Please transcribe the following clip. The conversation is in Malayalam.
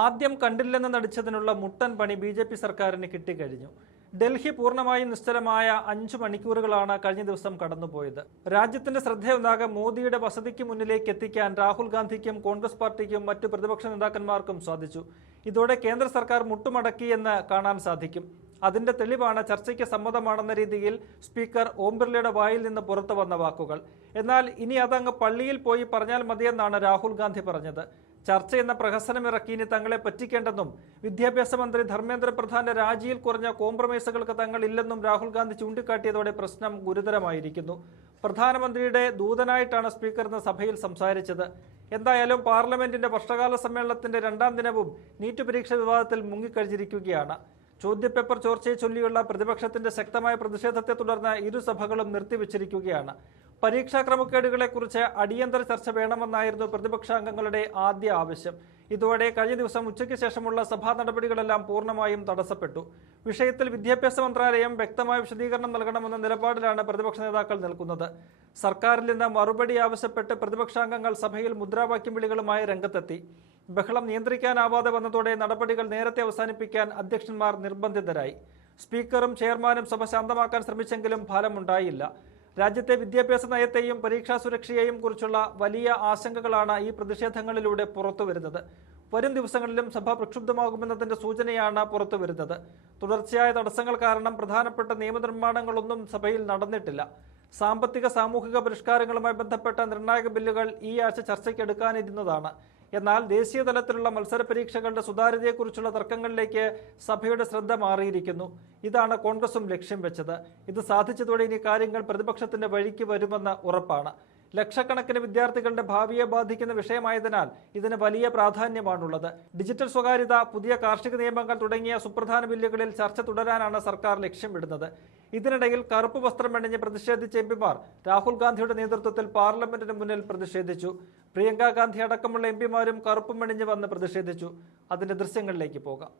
ആദ്യം കണ്ടില്ലെന്ന് നടിച്ചതിനുള്ള മുട്ടൻ പണി ബി.ജെ.പി. സർക്കാരിന് കിട്ടിക്കഴിഞ്ഞു. ഡൽഹി പൂർണ്ണമായും നിശ്ചലമായ 5 മണിക്കൂറുകളാണ് കഴിഞ്ഞ ദിവസം കടന്നുപോയത്. രാജ്യത്തിന്റെ ശ്രദ്ധയൊന്നാകെ മോദിയുടെ വസതിക്ക് മുന്നിലേക്ക് എത്തിക്കാൻ രാഹുൽ ഗാന്ധിക്കും കോൺഗ്രസ് പാർട്ടിക്കും മറ്റു പ്രതിപക്ഷ നേതാക്കന്മാർക്കും സാധിച്ചു. ഇതോടെ കേന്ദ്ര സർക്കാർ മുട്ടുമടക്കിയെന്ന് കാണാൻ സാധിക്കും. അതിന്റെ തെളിവാണ് ചർച്ചയ്ക്ക് സമ്മതമാണെന്ന രീതിയിൽ സ്പീക്കർ ഓം ബിർളയുടെ വായിൽ നിന്ന് പുറത്തു വന്ന വാക്കുകൾ. എന്നാൽ ഇനി അതങ്ങ് പള്ളിയിൽ പോയി പറഞ്ഞാൽ മതിയെന്നാണ് രാഹുൽ ഗാന്ധി പറഞ്ഞത്. ചർച്ച എന്ന പ്രഹസനമിറക്കി ഇനി തങ്ങളെ പറ്റിക്കേണ്ടെന്നും വിദ്യാഭ്യാസ മന്ത്രി ധർമ്മേന്ദ്ര പ്രധാന്റെ രാജിയിൽ കുറഞ്ഞ കോംപ്രമൈസുകൾക്ക് തങ്ങളില്ലെന്നും രാഹുൽ ഗാന്ധി ചൂണ്ടിക്കാട്ടിയതോടെ പ്രശ്നം ഗുരുതരമായിരിക്കുന്നു. പ്രധാനമന്ത്രിയുടെ ദൂതനായിട്ടാണ് സ്പീക്കർ ഇന്ന് സഭയിൽ സംസാരിച്ചത്. എന്തായാലും പാർലമെന്റിന്റെ വർഷകാല സമ്മേളനത്തിന്റെ 2ാം ദിനവും നീറ്റ് പരീക്ഷ വിവാദത്തിൽ മുങ്ങിക്കഴിഞ്ഞിരിക്കുകയാണ്. ചോദ്യപേപ്പർ ചോർച്ചയെ ചൊല്ലിയുള്ള പ്രതിപക്ഷത്തിന്റെ ശക്തമായ പ്രതിഷേധത്തെ തുടർന്ന് ഇരുസഭകളും നിർത്തിവച്ചിരിക്കുകയാണ്. പരീക്ഷാ ക്രമക്കേടുകളെക്കുറിച്ച് അടിയന്തര ചർച്ച വേണമെന്നായിരുന്നു പ്രതിപക്ഷാംഗങ്ങളുടെ ആദ്യ ആവശ്യം. ഇതോടെ കഴിഞ്ഞ ദിവസം ഉച്ചയ്ക്ക് ശേഷമുള്ള സഭാ നടപടികളെല്ലാം പൂർണ്ണമായും തടസ്സപ്പെട്ടു. വിഷയത്തിൽ വിദ്യാഭ്യാസ മന്ത്രാലയം വ്യക്തമായ വിശദീകരണം നൽകണമെന്ന നിലപാടിലാണ് പ്രതിപക്ഷ നേതാക്കൾ നിൽക്കുന്നത്. സർക്കാരിൽ നിന്ന് മറുപടി ആവശ്യപ്പെട്ട് പ്രതിപക്ഷാംഗങ്ങൾ സഭയിൽ മുദ്രാവാക്യം വിളികളുമായി രംഗത്തെത്തി. ബഹളം നിയന്ത്രിക്കാനാവാതെ വന്നതോടെ നടപടികൾ നേരത്തെ അവസാനിപ്പിക്കാൻ അധ്യക്ഷന്മാർ നിർബന്ധിതരായി. സ്പീക്കറും ചെയർമാനും സഭ ശാന്തമാക്കാൻ ശ്രമിച്ചെങ്കിലും ഫലമുണ്ടായില്ല. രാജ്യത്തെ വിദ്യാഭ്യാസ നയത്തെയും പരീക്ഷാ സുരക്ഷയെയും കുറിച്ചുള്ള വലിയ ആശങ്കകളാണ് ഈ പ്രതിഷേധങ്ങളിലൂടെ പുറത്തുവരുന്നത്. വരും ദിവസങ്ങളിലും സഭ പ്രക്ഷുബ്ധമാകുമെന്നതിന്റെ സൂചനയാണ് പുറത്തുവരുന്നത്. തുടർച്ചയായ തടസ്സങ്ങൾ കാരണം പ്രധാനപ്പെട്ട നിയമനിർമ്മാണങ്ങളൊന്നും സഭയിൽ നടന്നിട്ടില്ല. സാമ്പത്തിക സാമൂഹിക പരിഷ്കാരങ്ങളുമായി ബന്ധപ്പെട്ട നിർണായക ബില്ലുകൾ ഈ ആഴ്ച ചർച്ചയ്ക്കെടുക്കാനിരുന്നതാണ്. എന്നാൽ ദേശീയ തലത്തിലുള്ള മത്സര പരീക്ഷകളുടെ സുതാര്യതയെക്കുറിച്ചുള്ള തർക്കങ്ങളിലേക്ക് സഭയുടെ ശ്രദ്ധ മാറിയിരിക്കുന്നു. ഇതാണ് കോൺഗ്രസും ലക്ഷ്യം വെച്ചത്. ഇത് സാധിച്ചതോടെ ഇനി കാര്യങ്ങൾ പ്രതിപക്ഷത്തിന്റെ വഴിക്ക് വരുമെന്ന് ഉറപ്പാണ്. ലക്ഷക്കണക്കിന് വിദ്യാർത്ഥികളുടെ ഭാവിയെ ബാധിക്കുന്ന വിഷയമായതിനാൽ ഇതിന് വലിയ പ്രാധാന്യമാണുള്ളത്. ഡിജിറ്റൽ സ്വകാര്യത, പുതിയ കാർഷിക നിയമങ്ങൾ തുടങ്ങിയ സുപ്രധാന ബില്ലുകളിൽ ചർച്ച തുടരാനാണ് സർക്കാർ ലക്ഷ്യമിടുന്നത്. ഇതിനിടയിൽ കറുപ്പ് വസ്ത്രം അണിഞ്ഞ് പ്രതിഷേധിച്ച എംപിമാർ രാഹുൽ ഗാന്ധിയുടെ നേതൃത്വത്തിൽ പാർലമെന്റിന് മുന്നിൽ പ്രതിഷേധിച്ചു. പ്രിയങ്ക ഗാന്ധി അടക്കമുള്ള എംപിമാരും കറുപ്പും അണിഞ്ഞ് വന്ന് പ്രതിഷേധിച്ചു. അതിന്റെ ദൃശ്യങ്ങളിലേക്ക് പോകാം.